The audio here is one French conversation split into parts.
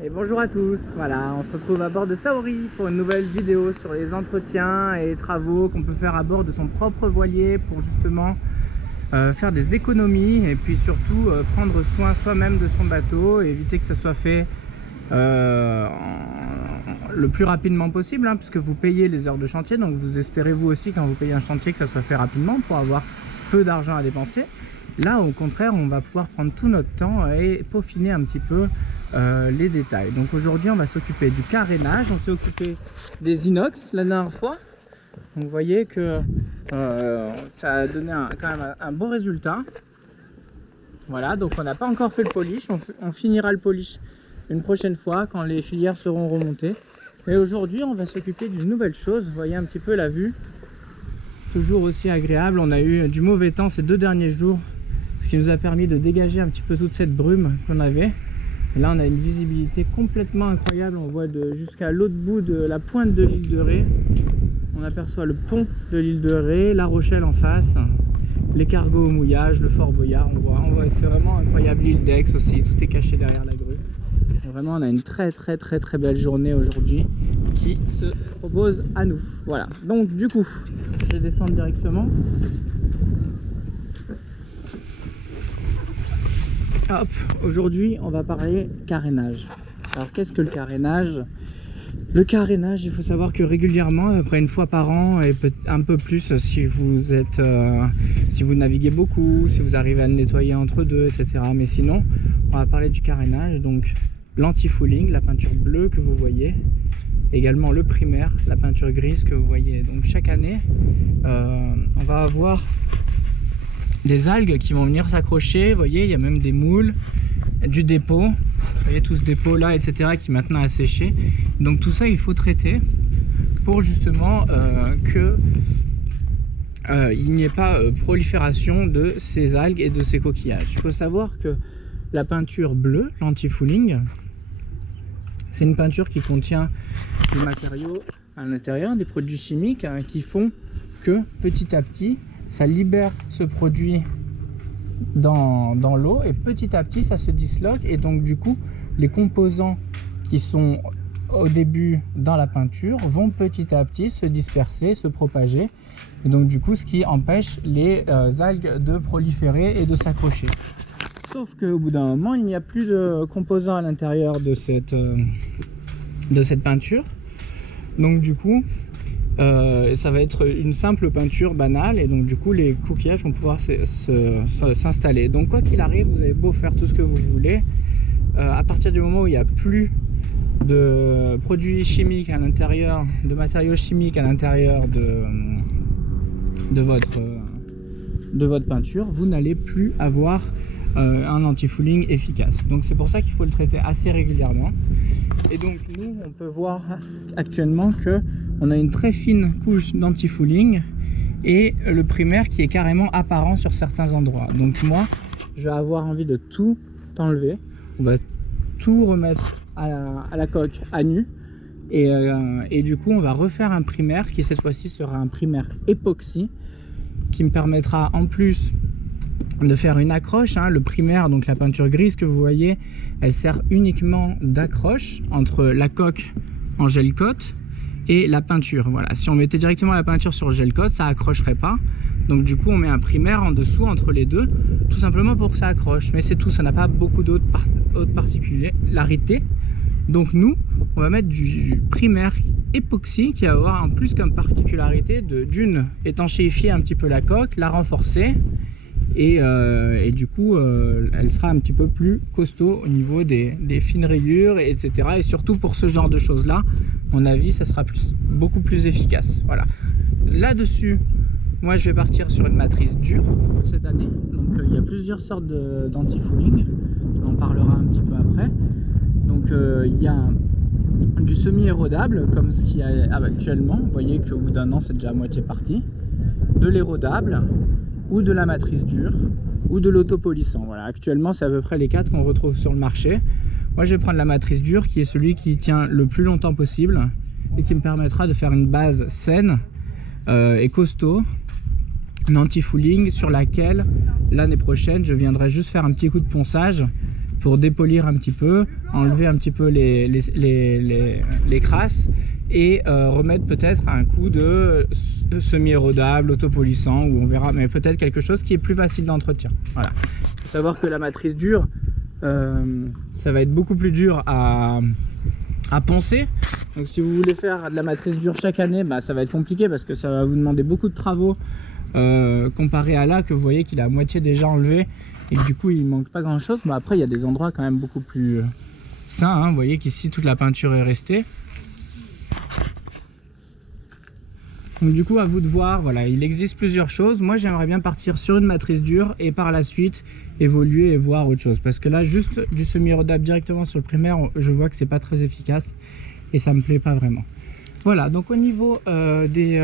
Et bonjour à tous, voilà, on se retrouve à bord de Saori pour une nouvelle vidéo sur les entretiens et travaux qu'on peut faire à bord de son propre voilier pour justement faire des économies et puis surtout prendre soin soi-même de son bateau et éviter que ça soit fait le plus rapidement possible, hein, puisque vous payez les heures de chantier, donc vous espérez vous aussi quand vous payez un chantier que ça soit fait rapidement pour avoir peu d'argent à dépenser. Là au contraire on va pouvoir prendre tout notre temps et peaufiner un petit peu les détails. Donc aujourd'hui on va s'occuper du carénage, on s'est occupé des inox la dernière fois. Donc vous voyez que ça a donné quand même un beau résultat. Voilà, donc on n'a pas encore fait le polish, on finira le polish une prochaine fois quand les filières seront remontées. Mais aujourd'hui on va s'occuper d'une nouvelle chose. Vous voyez un petit peu la vue, toujours aussi agréable. On a eu du mauvais temps ces 2 derniers jours, ce qui nous a permis de dégager un petit peu toute cette brume qu'on avait. Et là on a une visibilité complètement incroyable, on voit jusqu'à l'autre bout de la pointe de l'île de Ré. On aperçoit le pont de l'île de Ré, La Rochelle en face, les cargos au mouillage, le Fort Boyard, on voit c'est vraiment incroyable, l'île d'Aix aussi, tout est caché derrière la grue. Et vraiment on a une très belle journée aujourd'hui qui se propose à nous. Voilà, donc du coup je vais descendre directement. Hop, aujourd'hui on va parler carénage. Alors qu'est-ce que le carénage? Le carénage, il faut savoir que régulièrement, à peu près une fois par an et un peu plus si vous êtes, si vous naviguez beaucoup, si vous arrivez à le nettoyer entre deux, etc. Mais sinon, on va parler du carénage, donc l'anti-fouling, la peinture bleue que vous voyez, également le primaire, la peinture grise que vous voyez. Donc chaque année, on va avoir des algues qui vont venir s'accrocher. Vous voyez, il y a même des moules, du dépôt, vous voyez tout ce dépôt là, etc., qui maintenant a séché. Donc tout ça il faut traiter pour justement il n'y ait pas prolifération de ces algues et de ces coquillages. Il faut savoir que la peinture bleue, l'anti-fouling, c'est une peinture qui contient des matériaux à l'intérieur, des produits chimiques, hein, qui font que petit à petit ça libère ce produit dans l'eau et petit à petit ça se disloque, et donc du coup les composants qui sont au début dans la peinture vont petit à petit se disperser, se propager, et donc du coup ce qui empêche les algues de proliférer et de s'accrocher. Sauf qu'au bout d'un moment il n'y a plus de composants à l'intérieur de cette peinture, donc du coup ça va être une simple peinture banale, et donc du coup les coquillages vont pouvoir s'installer. Donc quoi qu'il arrive, vous avez beau faire tout ce que vous voulez, à partir du moment où il n'y a plus de produits chimiques à l'intérieur, de matériaux chimiques à l'intérieur de votre peinture, vous n'allez plus avoir un anti-fouling efficace. Donc c'est pour ça qu'il faut le traiter assez régulièrement. Et donc nous on peut voir actuellement que on a une très fine couche d'anti-fouling et le primaire qui est carrément apparent sur certains endroits. Donc moi je vais avoir envie de tout enlever, on va tout remettre à la coque à nu, et du coup on va refaire un primaire qui cette fois-ci sera un primaire époxy, qui me permettra en plus de faire une accroche, hein. Le primaire, donc la peinture grise que vous voyez, elle sert uniquement d'accroche entre la coque en gel coat et la peinture. Voilà, si on mettait directement la peinture sur le gel coat, ça accrocherait pas. Donc du coup on met un primaire en dessous entre les deux, tout simplement pour que ça accroche. Mais c'est tout, ça n'a pas beaucoup d'autres particularités. Donc nous, on va mettre du primaire époxy qui va avoir en plus comme particularité d'une étanchéifier un petit peu la coque, la renforcer, et du coup elle sera un petit peu plus costaud au niveau des fines rayures, etc. Et surtout pour ce genre de choses là, à mon avis ça sera beaucoup plus efficace. Voilà, là dessus moi je vais partir sur une matrice dure pour cette année. Donc il y a plusieurs sortes d'anti-fouling, on parlera un petit peu après. Donc il y a du semi-érodable comme ce qu'il y a actuellement, vous voyez qu'au bout d'un an c'est déjà à moitié parti, de l'érodable, ou de la matrice dure, ou de l'autopolissant. Voilà, actuellement c'est à peu près les 4 qu'on retrouve sur le marché. Moi je vais prendre la matrice dure qui est celui qui tient le plus longtemps possible et qui me permettra de faire une base saine et costaud, un anti-fouling sur laquelle l'année prochaine je viendrai juste faire un petit coup de ponçage pour dépolir un petit peu, enlever un petit peu les crasses et remettre peut-être un coup de semi-érodable, autopolissant, ou on verra, mais peut-être quelque chose qui est plus facile d'entretien. Voilà. Il faut savoir que la matrice dure, ça va être beaucoup plus dur à poncer. Donc si vous voulez faire de la matrice dure chaque année, bah, ça va être compliqué parce que ça va vous demander beaucoup de travaux comparé à là que vous voyez qu'il est à moitié déjà enlevé et que du coup il manque pas grand chose. Mais après il y a des endroits quand même beaucoup plus sains, hein. Vous voyez qu'ici toute la peinture est restée. Donc du coup à vous de voir, voilà, il existe plusieurs choses. Moi j'aimerais bien partir sur une matrice dure et par la suite évoluer et voir autre chose, parce que là juste du semi-érodable directement sur le primaire, je vois que c'est pas très efficace et ça me plaît pas vraiment. Voilà, donc au niveau des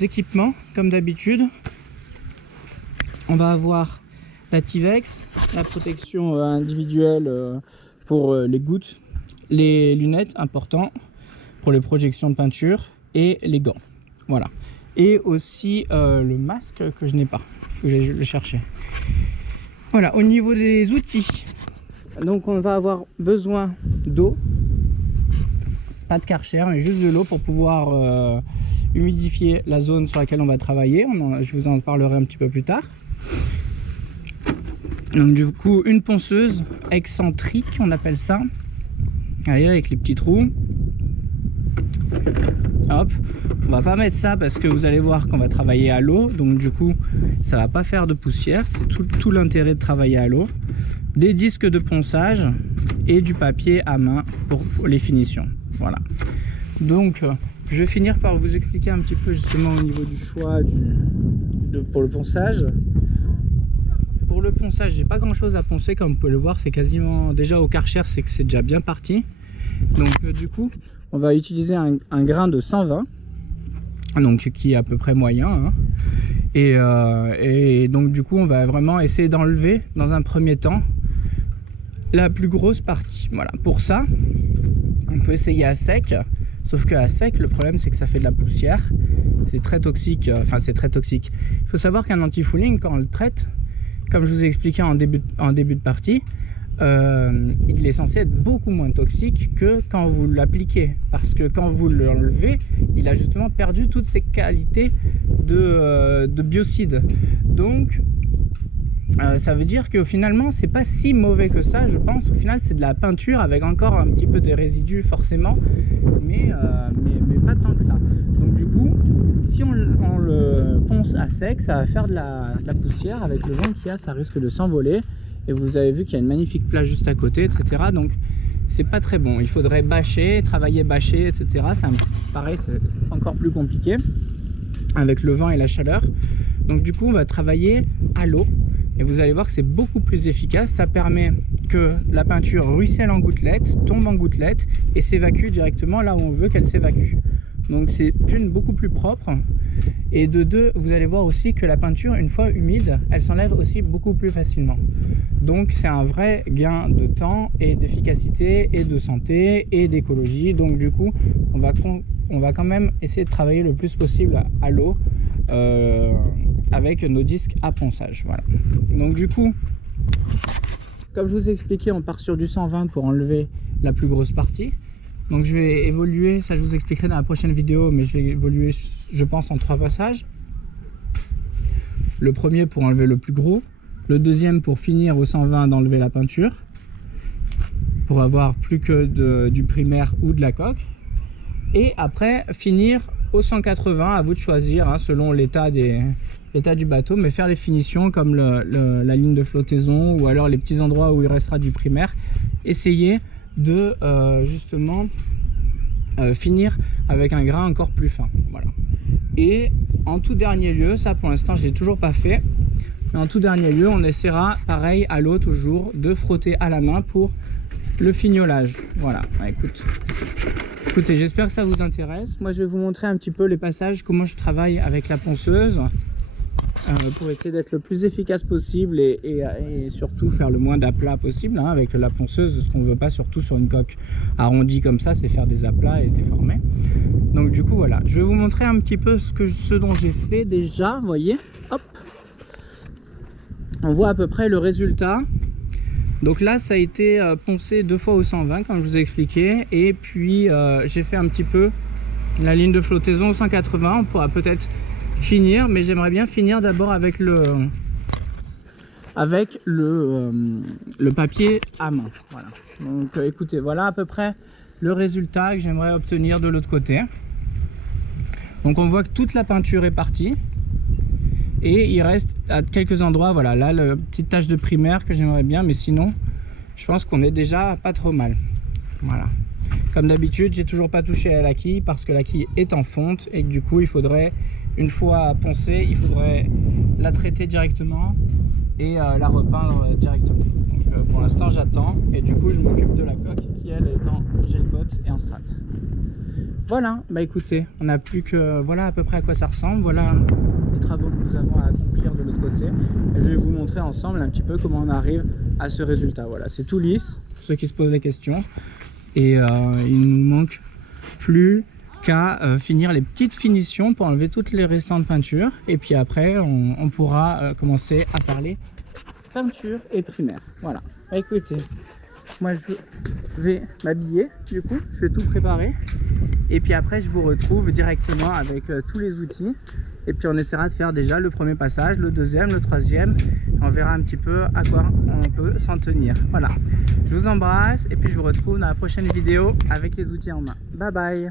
équipements, comme d'habitude, on va avoir la Tivex, la protection individuelle pour les gouttes, les lunettes, important pour les projections de peinture, et les gants. Voilà, et aussi le masque que je n'ai pas, il faut que j'aille le chercher. Voilà, au niveau des outils, donc on va avoir besoin d'eau, pas de Karcher, mais juste de l'eau pour pouvoir humidifier la zone sur laquelle on va travailler. Je vous en parlerai un petit peu plus tard. Donc du coup, une ponceuse excentrique, on appelle ça, allez, avec les petits trous. Hop, on va pas mettre ça parce que vous allez voir qu'on va travailler à l'eau, donc du coup ça va pas faire de poussière, c'est tout l'intérêt de travailler à l'eau. Des disques de ponçage et du papier à main pour les finitions. Voilà, donc je vais finir par vous expliquer un petit peu justement au niveau du choix pour le ponçage. Pour le ponçage, j'ai pas grand chose à poncer, comme vous pouvez le voir, c'est quasiment déjà au Karcher, c'est que c'est déjà bien parti. Donc du coup on va utiliser un grain de 120, donc qui est à peu près moyen, hein. Et donc du coup on va vraiment essayer d'enlever dans un premier temps la plus grosse partie. Voilà, pour ça on peut essayer à sec, sauf que à sec le problème c'est que ça fait de la poussière, c'est très toxique, enfin c'est très toxique. Il faut savoir qu'un anti-fouling, quand on le traite, comme je vous ai expliqué en début de partie, il est censé être beaucoup moins toxique que quand vous l'appliquez, parce que quand vous l'enlevez, il a justement perdu toutes ses qualités de biocide. Donc ça veut dire que finalement c'est pas si mauvais que ça, je pense. Au final c'est de la peinture avec encore un petit peu de résidus forcément, mais pas tant que ça. Donc du coup si on le ponce à sec, ça va faire de la poussière. Avec le vent qu'il y a, ça risque de s'envoler. Et vous avez vu qu'il y a une magnifique plage juste à côté, etc. Donc c'est pas très bon. Il faudrait bâcher, travailler bâcher, etc. Pareil, c'est encore plus compliqué avec le vent et la chaleur. Donc du coup on va travailler à l'eau et vous allez voir que c'est beaucoup plus efficace. Ça permet que la peinture ruisselle en gouttelettes, tombe en gouttelettes et s'évacue directement là où on veut qu'elle s'évacue. Donc c'est d'une beaucoup plus propre, et de deux, vous allez voir aussi que la peinture, une fois humide, elle s'enlève aussi beaucoup plus facilement. Donc c'est un vrai gain de temps et d'efficacité et de santé et d'écologie. Donc du coup on va quand même essayer de travailler le plus possible à l'eau avec nos disques à ponçage. Voilà. Donc du coup, comme je vous ai expliqué, on part sur du 120 pour enlever la plus grosse partie. Donc je vais évoluer, ça je vous expliquerai dans la prochaine vidéo, mais je vais évoluer je pense en 3 passages. Le premier pour enlever le plus gros, le deuxième pour finir au 120 d'enlever la peinture, pour avoir plus que du primaire ou de la coque, et après finir au 180, à vous de choisir hein, selon l'état du bateau, mais faire les finitions comme la ligne de flottaison ou alors les petits endroits où il restera du primaire. Essayez de justement finir avec un grain encore plus fin. Voilà. Et en tout dernier lieu, ça pour l'instant je l'ai toujours pas fait, mais en tout dernier lieu on essaiera pareil à l'eau toujours de frotter à la main pour le fignolage. Voilà, écoutez, j'espère que ça vous intéresse. Moi je vais vous montrer un petit peu les passages, comment je travaille avec la ponceuse pour essayer d'être le plus efficace possible et surtout faire le moins d'aplats possible hein, avec la ponceuse. Ce qu'on ne veut pas surtout sur une coque arrondie comme ça, c'est faire des aplats et déformer. Donc du coup voilà, je vais vous montrer un petit peu ce dont j'ai fait déjà. Vous voyez, hop, on voit à peu près le résultat. Donc là ça a été poncé 2 fois au 120 comme je vous ai expliqué, et puis j'ai fait un petit peu la ligne de flottaison au 180. On pourra peut-être finir, mais j'aimerais bien finir d'abord avec le papier à main. Voilà. Donc écoutez, voilà à peu près le résultat que j'aimerais obtenir de l'autre côté. Donc on voit que toute la peinture est partie et il reste à quelques endroits, voilà, là la petite tache de primaire que j'aimerais bien, mais sinon je pense qu'on est déjà pas trop mal. Voilà. Comme d'habitude, j'ai toujours pas touché à la quille parce que la quille est en fonte et que du coup il faudrait, une fois poncée, il faudrait la traiter directement et la repeindre directement. Donc pour l'instant j'attends, et du coup je m'occupe de la coque qui elle est en gel coat et en strat. Voilà, bah écoutez, on n'a plus que, voilà à peu près à quoi ça ressemble. Voilà les travaux que nous avons à accomplir de l'autre côté, et je vais vous montrer ensemble un petit peu comment on arrive à ce résultat. Voilà, c'est tout lisse pour ceux qui se posent des questions, et il nous manque plus qu'à finir les petites finitions pour enlever toutes les restantes peintures, et puis après on pourra commencer à parler peinture et primaire. Voilà, bah, écoutez, moi je vais m'habiller, du coup je vais tout préparer, et puis après je vous retrouve directement avec tous les outils, et puis on essaiera de faire déjà le premier passage, le deuxième, le troisième, on verra un petit peu à quoi on peut s'en tenir. Voilà, je vous embrasse et puis je vous retrouve dans la prochaine vidéo avec les outils en main. Bye bye.